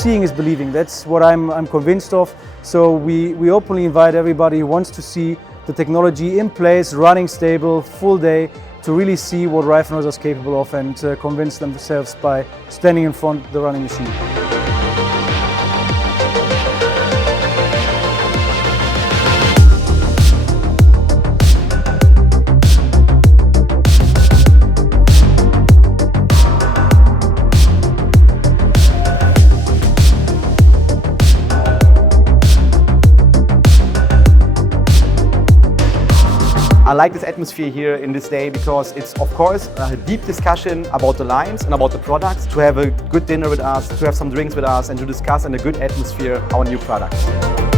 seeing is believing. That's what I'm convinced of. So we openly invite everybody who wants to see the technology in place, running stable, full day, to really see what Reifenhäuser is capable of and convince themselves by standing in front of the running machine. I like this atmosphere here in this day because it's, of course, a deep discussion about the lines and about the products, to have a good dinner with us, to have some drinks with us and to discuss in a good atmosphere our new products.